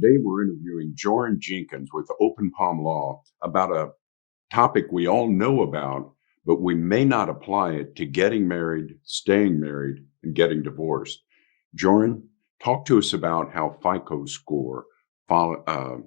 Today we're interviewing Joryn Jenkins with Open Palm Law about a topic we all know about, but we may not apply it to getting married, staying married, and getting divorced. Joryn, talk to us about how FICO score follow.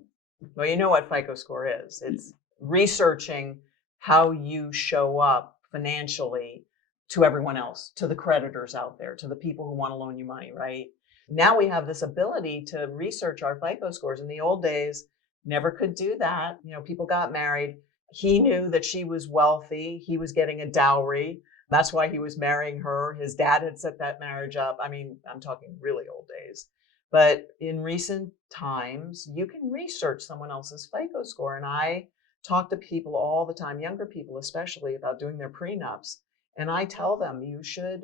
Well, you know what FICO score is. It's researching how you show up financially to everyone else, to the creditors out there, to the people who want to loan you money, right? Now we have this ability to research our FICO scores. In the old days, never could do that. People got married. He knew that she was wealthy. He was getting a dowry. That's why he was marrying her. His dad had set that marriage up. I mean, I'm talking really old days. But in recent times, you can research someone else's FICO score. And I talk to people all the time, younger people especially, about doing their prenups. And I tell them you should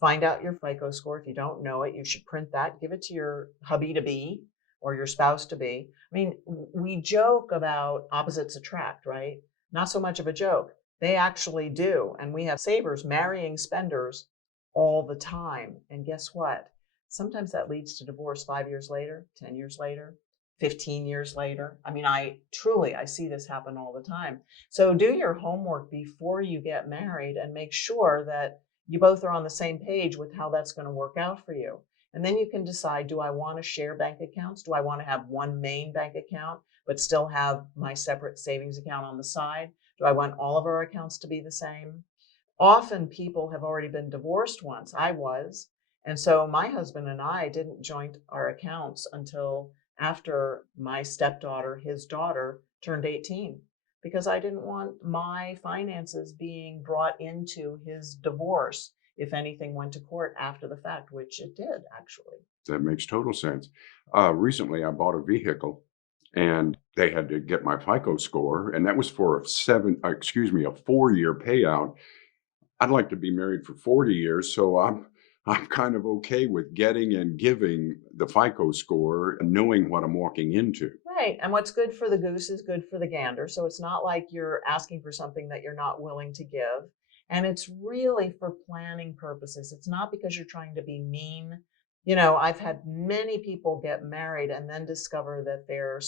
find out your FICO score. If you don't know it, you should print that, give it to your hubby to be or your spouse to be. I mean, we joke about opposites attract, right? Not so much of a joke. They actually do. And we have savers marrying spenders all the time. And guess what? Sometimes that leads to divorce 5 years later, 10 years later, 15 years later. I mean, I see this happen all the time. So do your homework before you get married and make sure that you both are on the same page with how that's going to work out for you. And then you can decide, do I want to share bank accounts? Do I want to have one main bank account, but still have my separate savings account on the side? Do I want all of our accounts to be the same? Often people have already been divorced once. I was. And so my husband and I didn't joint our accounts until after my stepdaughter, his daughter, turned 18, because I didn't want my finances being brought into his divorce if anything went to court after the fact, which it did, actually. That makes total sense. Recently, I bought a vehicle, and they had to get my FICO score, and that was for a 4-year payout. I'd like to be married for 40 years, so I'm kind of okay with getting and giving the FICO score and knowing what I'm walking into. Right. And what's good for the goose is good for the gander. So it's not like you're asking for something that you're not willing to give. And it's really for planning purposes. It's not because you're trying to be mean. I've had many people get married and then discover that their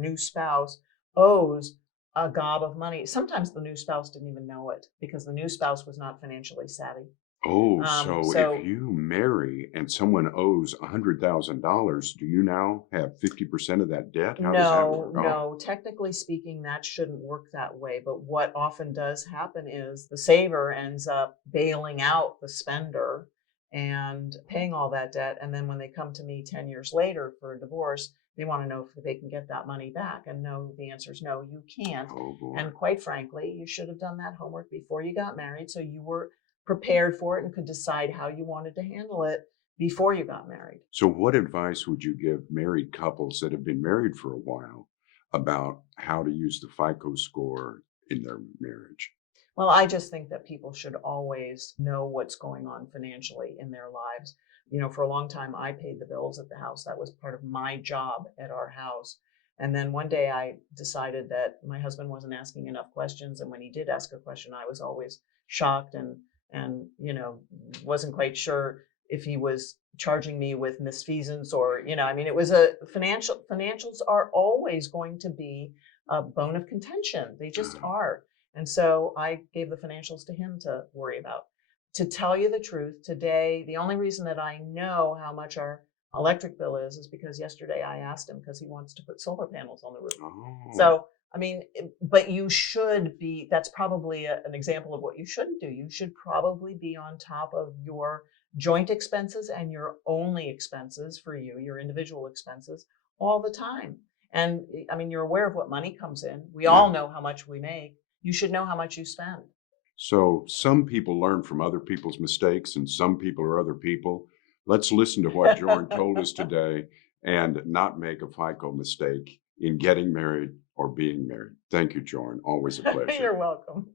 new spouse, owes a gob of money. Sometimes the new spouse didn't even know it because the new spouse was not financially savvy. Oh, so So if you marry and someone owes $100,000, do you now have 50% of that debt? How does that work? No, technically speaking, that shouldn't work that way. But what often does happen is the saver ends up bailing out the spender and paying all that debt. And then when they come to me 10 years later for a divorce, they want to know if they can get that money back. And no, the answer is no, you can't. Oh, boy. And quite frankly, you should have done that homework before you got married so you were prepared for it and could decide how you wanted to handle it before you got married. So what advice would you give married couples that have been married for a while about how to use the FICO score in their marriage? Well, I just think that people should always know what's going on financially in their lives. For a long time, I paid the bills at the house. That was part of my job at our house. And then one day I decided that my husband wasn't asking enough questions. And when he did ask a question, I was always shocked and wasn't quite sure if he was charging me with misfeasance or, it was financials are always going to be a bone of contention. They just are. And so I gave the financials to him to worry about. To tell you the truth, today, the only reason that I know how much our electric bill is because yesterday I asked him because he wants to put solar panels on the roof. Oh. So, but you should be, that's probably an example of what you shouldn't do. You should probably be on top of your joint expenses and your only expenses for you, your individual expenses all the time. And you're aware of what money comes in. We all know how much we make. You should know how much you spend. So some people learn from other people's mistakes and some people are other people. Let's listen to what Joryn told us today and not make a FICO mistake in getting married or being married. Thank you, Joryn. Always a pleasure. You're welcome.